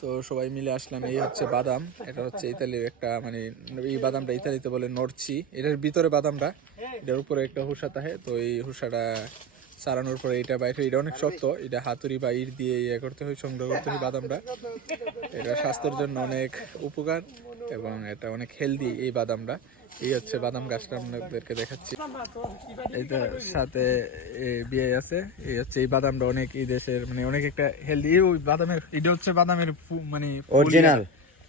তো সবাই মিলে আসলাম, এই হচ্ছে বাদাম, এটা হচ্ছে ইতালির একটা মানে এই বাদামটা ইতালিতে বলে নরচি, এটার ভিতরে বাদামটা, এটার উপরে একটা হুসা থাকে, তো এই হুসাটা সারানোর পরে এটা বাইরে এটা অনেক শক্ত, এটা হাতুড়ি বা ইট দিয়ে ইয়ে করতে হয়, সংগ্রহ করতে হয় বাদামটা। এটা স্বাস্থ্যের জন্য অনেক উপকার। এবং এটা অনেক হেলদি এই বাদামটা। এই হচ্ছে বাদাম গাছটা আপনাদেরকে দেখাচ্ছি। এইটার সাথে এ, বিয়ে আছে। এই হচ্ছে এই বাদামটা অনেক এই দেশের মানে অনেক একটা হেলদি ওই বাদামের এটা হচ্ছে বাদামের মানে Original?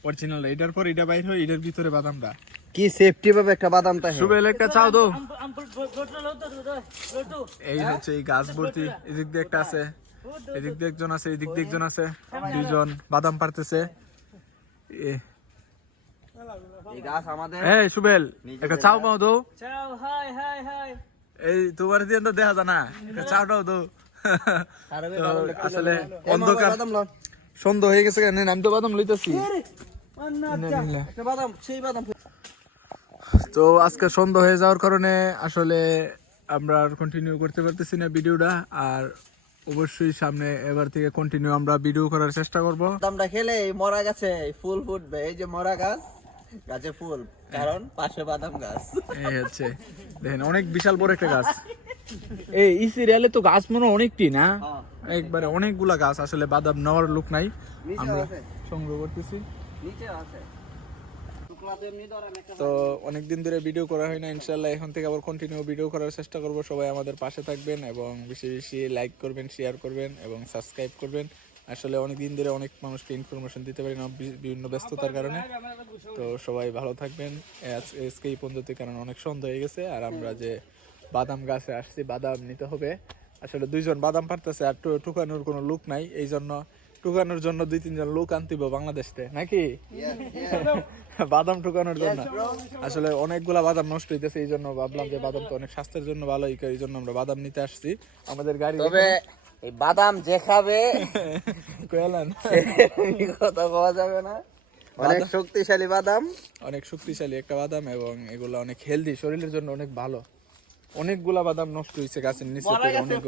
অরিজিনাল এটার পর এটা বাইর হয় এটার ভিতরে বাদামটা। কি সেফটি ভাবে একটা বাদাম থাকে সুবেল একটা চাও তো। এই হচ্ছে এই গাছ ভর্তি। এদিক দিয়ে একটা আছে। এদিক দিয়ে একজন আছে এদিক দিয়ে একজন আছে। দুইজন বাদাম পারতেছে এ এই গাছ আমাদের এই সুবেল একটা চাও পাও তো Ciao, hi, hi, hi. এই তোমার দিয়ে তো দেখা যায় না চাওটাও তো তো আসলে অন্ধকার সন্ধ্যা হয়ে গেছে কেন? আমি তো বাদাম লইতেছি। একটা বাদাম সেই বাদাম। তো আজকে সন্ধ্যা হয়ে যাওয়ার কারণে আসলে আমরা আর কন্টিনিউ করতে পারতেছি না ভিডিওটা আর অবশ্যই সামনে এবার থেকে কন্টিনিউ আমরা ভিডিও করার চেষ্টা করব। বাদামটা খেলে মরা গাছে ফুল ফুটবে। এই যে মরা গাছ গাছে ফুল কারণ পাশে বাদাম গাছ। এই হচ্ছে দেখেন অনেক বিশাল বড় একটা গাছ। এই এই সিরিয়ালে তো গাছ মনে অনেকটি না? একবারে অনেকগুলা গাছ আসলে বাদাম নেওয়ার লোক নাই। আমরা সংগ্রহ করতেছি। তো অনেকদিন ধরে ভিডিও করা হয় না ইনশাল্লাহ এখন থেকে আবার কন্টিনিউ ভিডিও করার চেষ্টা করব। সবাই আমাদের পাশে থাকবেন এবং বেশি বেশি লাইক করবেন শেয়ার করবেন এবং সাবস্ক্রাইব করবেন। আসলে অনেক দিন ধরে অনেক মানুষকে ইনফরমেশন দিতে পারি না বিভিন্ন ব্যস্ততার কারণে। তো সবাই ভালো থাকবেন। আজ- আজকে এই পর্যন্ত কারণ অনেক সন্ধ্যা হয়ে গেছে আর আমরা যে বাদাম গাছে আসছি বাদাম নিতে হবে। আসলে দুইজন বাদাম পারতেছে আর টুকানোর কোনো লোক নাই এই জন্য টুকানোর জন্য দুই তিনজন লোক আনতিব বাংলাদেশ নাকি? বাদাম টুকানোর জন্য। আসলে অনেকগুলা বাদাম নষ্ট হইতেছে এই জন্য ভাবলাম যে বাদাম তো অনেক স্বাস্থ্যের জন্য ভালো এই জন্য আমরা বাদাম নিতে আসছি। আমাদের গাড়ি তবে এই বাদাম যে খাবে এই কথা পাওয়া যাবে না। অনেক শক্তিশালী বাদাম। অনেক শক্তিশালী একটা বাদাম এবং এগুলো অনেক হেলদি শরীরের জন্য অনেক ভালো। অনেকগুলা বাদাম নষ্ট হয়েছে গাছের নিচে অনেক